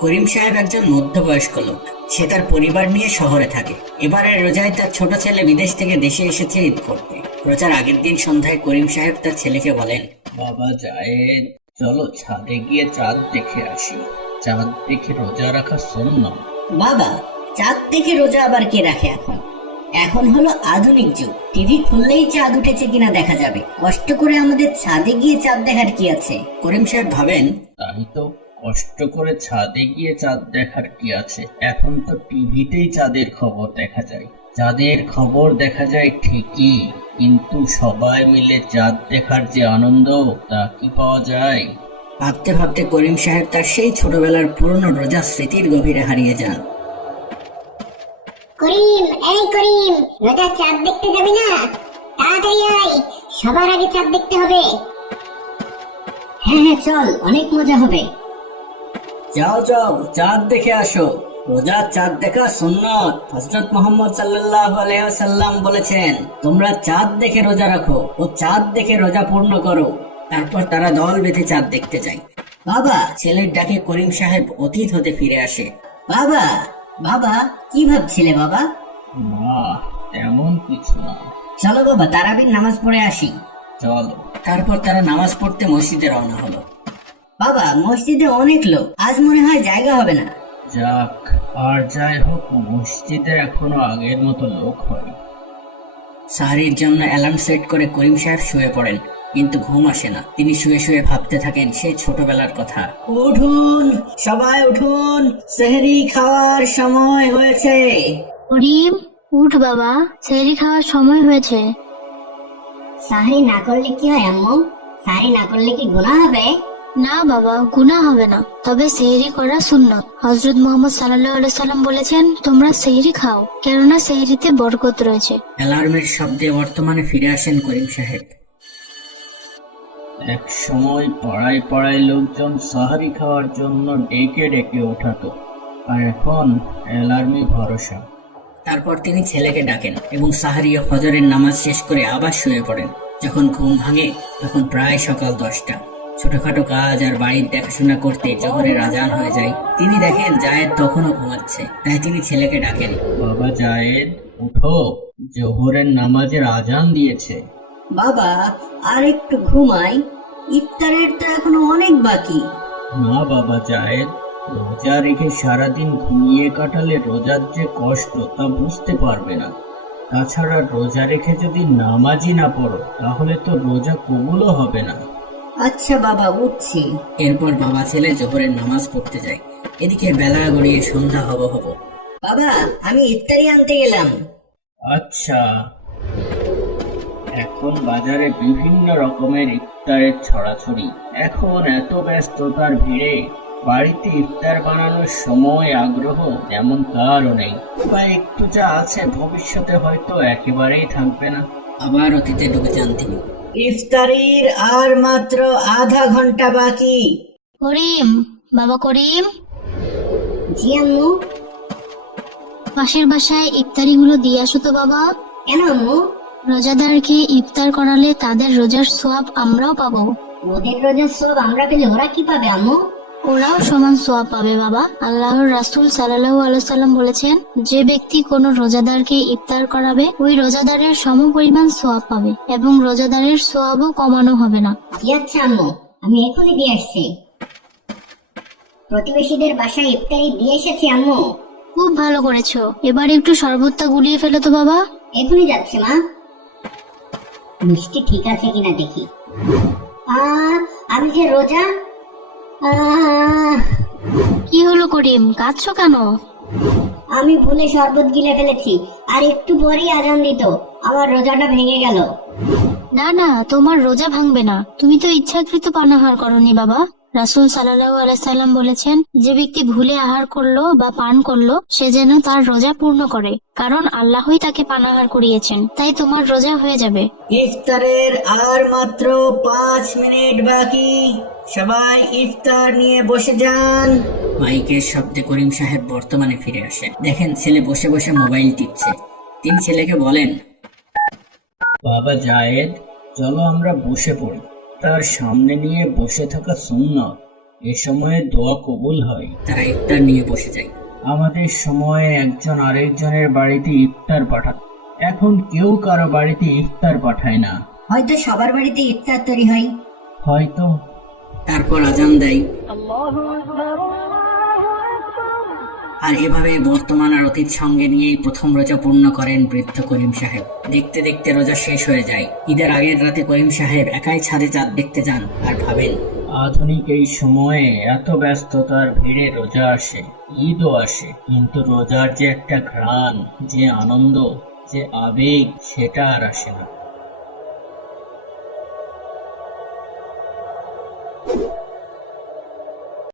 করিম সাহেব একজন মধ্যবয়স্ক লোক। সে তার পরিবার নিয়ে শহরে থাকে। এবারের রোজায় তার ছোট ছেলে বিদেশ থেকে দেশে এসেছে ঈদ করতে। রোজার আগের দিন সন্ধ্যায় করিম সাহেব তার ছেলেকে বলেন, বাবা জায়েদ, চলো ছাদে গিয়ে চাঁদ দেখে আসি। চাঁদ দেখে রোজা রাখা সুন্নাত। বাবা, চাঁদ দেখে রোজা আবার কে রাখে এখন? এখন হলো আধুনিক যুগ, টিভি খুললেই চাঁদ উঠেছে কিনা দেখা যাবে। কষ্ট করে আমাদের ছাদে গিয়ে চাঁদ দেখার কি আছে? করিম সাহেব ভাবেন, তাই তো, কষ্ট করে ছাদে গিয়ে চাঁদ দেখার কি আছে? এখন তো টিভিতেই চাঁদের খবর দেখা যায়। চাঁদের খবর দেখা যায় ঠিকই, কিন্তু সবাই মিলে চাঁদ দেখার যে আনন্দ, তা কি পাওয়া যায়? ভাবতে ভাবতে করিম সাহেব তার সেই ছোটবেলার পুরনো রোজা স্মৃতির গভীরে হারিয়ে যান। করিম, এই করিম, রোজার চাঁদ দেখতে যাবি না? তাড়াতাড়ি আয়, সবার আগে চাঁদ দেখতে হবে। হ্যাঁ হ্যাঁ, চল, অনেক মজা হবে। যাও যাও, চাঁদ দেখে আসো। রোজার চাঁদ দেখা সুন্নত। হযরত মুহাম্মদ সাল্লাল্লাহু আলাইহি ওয়াসাল্লাম বলেছেন, তোমরা চাঁদ দেখে রোজা রাখো ও চাঁদ দেখে রোজা পূর্ণ করো। তারপর তারা দল বেঁধে চাঁদ দেখতে যায়। বাবা, ছেলের ডাকে করিম সাহেব অতীত হতে ফিরে আসে। বাবা, বাবা, কি ভাবছিলে বাবা? না, তেমন কিছু না। চলো বাবা, তারাবির নামাজ পড়ে আসি। চলো। তারপর তারা নামাজ পড়তে মসজিদে রওনা হলো। বাবা, মসজিদে অনেক লোক, আজ মনে হয় জায়গা হবে না। যাক, আর যাই হোক, মসজিদে এখনো আগের মতো লোক হয়। সাহারির জন্য অ্যালার্ম সেট করে করিম সাহেব শুয়ে পড়েন, কিন্তু ঘুম আসে না। তিনি শুয়ে শুয়ে ভাবতে থাকেন সেই ছোটবেলার কথা। উঠুন, সবাই উঠুন, সেহরি খাওয়ার সময় হয়েছে। করিম, উঠ বাবা, সেহরি খাওয়ার সময় হয়েছে। সাহরি না করলে কি হয় আম্মু? সাহরি না করলে কি গুনাহ হবে? না বাবা, গুনাহ হবে না, তবে সেহরি করা সুন্নত। হযরত মুহাম্মদ সাল্লাল্লাহু আলাইহি সাল্লাম বলেছেন, তোমরা সেহরি খাও, কেননা সেহরিতে বরকত রয়েছে। অ্যালার্মের শব্দে বর্তমানে ফিরে আসেন করিম সাহেব। এক সময় পাড়ায় পাড়ায় লোকজন সাহারি খাওয়ার জন্য ডেকে ডেকে ওঠাতো, আর এখন অ্যালার্মে ভরসা। তারপর তিনি ছেলেকে ডাকেন এবং সাহারি ও ফজরের নামাজ শেষ করে আবার শুয়ে পড়েন। যখন ঘুম ভাঙে তখন প্রায় সকাল 10টা। ছোটখাটো কাজ আর বাড়ির দেখাশোনা করতে জোহরের আজান হয়ে যায়। তিনি দেখেন জায়েদ তখনও ঘুমাচ্ছে, তাই তিনি ছেলেকে ডাকেন। বাবা জায়েদ, উঠো, জোহরের নামাজের আজান দিয়েছে। বাবা, আর একটু ঘুমাই, ইফতারের তো এখনো অনেক বাকি। না বাবা জায়েদ, রোজা রেখে সারাদিন ঘুমিয়ে কাটালে রোজার যে কষ্ট তা বুঝতে পারবে না। তাছাড়া রোজা রেখে যদি নামাজই না পড়ো, তাহলে তো রোজা কবুলও হবে না। আচ্ছা বাবা, উঠছি। এরপর বাবা ছেলে জোহরের নামাজ পড়তে যায়। এদিকে বেলা গড়িয়ে সন্ধ্যা হব। বাবা, আমি ইফতারি আনতে গেলাম। আচ্ছা। এখন বাজারে বিভিন্ন রকমের ইফতারের ছড়াছড়ি। এখন এত ব্যস্ততার ভিড়ে বাড়িতে ইফতার বানানোর সময় আগ্রহ যেমন কারও নেই, বা একটু যা আছে ভবিষ্যতে হয়তো একেবারেই থাকবে না। আবার অতীতে ডুবে যান তিনি। ইফতারির আর মাত্র আধা ঘন্টা বাকি। করিম, বাবা করিম, জি আম্মু। পাশের বাসায় ইফতারিগুলো দিয়ে আসো তো বাবা। কেন আম্মু? রোজাদারকে ইফতার করালে তাদের রোজার সোয়াব আমরাও পাবো। ওদের রোজার সব আমরা পেলে ওরা কি পাবে আম্মু? ওরাও সমান সোয়াব পাবে বাবা। আল্লাহর রাসূল সাল্লাল্লাহু আলাইহি সাল্লাম বলেছেন, যে ব্যক্তি কোনো রোজাদারকে ইফতার করাবে ওই রোজাদারের সমপরিমাণ সোয়াব পাবে এবং রোজাদারের সোয়াবও কমানো হবে না। জি আচ্ছা আম্মু, আমি এখনই দিয়ে আসছি। প্রতিবেশীদের বাসায় ইফতারি দিয়ে এসেছি আম্মু। খুব ভালো করেছো, এবার একটু শরবতটা গুলিয়ে ফেলো তো বাবা। এখনই যাচ্ছে মা। মিষ্টি ঠিক আছে কিনা দেখি। আমি যে রোজা। কি হলো করিম, কাঁদছো কেন? আমি ভুলে শরবত গিলে ফেলেছি, আর একটু পরেই আজান দিত, আমার রোজাটা ভেঙে গেল। না না, তোমার রোজা ভাঙবে না, তুমি তো ইচ্ছাকৃত পানাহার করনি বাবা। রাসূল সাল্লাল্লাহু আলাইহি সাল্লাম বলেছেন, যে ব্যক্তি ভুলে আহার করলো বা পান করলো সে যেন তার রোজা পূর্ণ করে, কারণ আল্লাহই তাকে পানাহার করিয়েছেন, তাই তোমার রোজা হয়ে যাবে। ইফতারের আর মাত্র 5 মিনিট বাকি। সবাই ইফতার নিয়ে বসে যান। মাইকের শব্দে করিম সাহেব বর্তমানে ফিরে আসেন। দেখেন ছেলে বসে বসে মোবাইল টিপছে। তিনি ছেলেকে বলেন, বাবা জায়েদ, চলো আমরা বসে পড়ি। তার সামনে নিয়ে বসে থাকা সুন্নাত। এ সময়ে দোয়া কবুল হয়। তারা ইফতার নিয়ে বসে যায়। আমাদের সময়ে একজন আরেকজনের বাড়িতে ইফতার পাঠাত, এখন কেউ কারো বাড়িতে ইফতার পাঠায় না। হয়তো সবার বাড়িতে ইফতার তৈরি হয়। হয়তো। তারপর আজান দেয়। আর এভাবে বর্তমান আর অতীত সঙ্গে নিয়েই প্রথম রোজা পূর্ণ করেন বৃদ্ধ করিম সাহেব। দেখতে দেখতে রোজা শেষ হয়ে যায়। ঈদের আগের রাতে করিম সাহেব একাই ছাদে চাঁদ দেখতে যান আর ভাবেন, আধুনিক এই সময়ে এত ব্যস্ততার ভিড়ে রোজা আসে, ঈদও আসে, কিন্তু রোজার যে একটা ঘ্রাণ, যে আনন্দ, যে আবেগ, সেটা আর আসে না।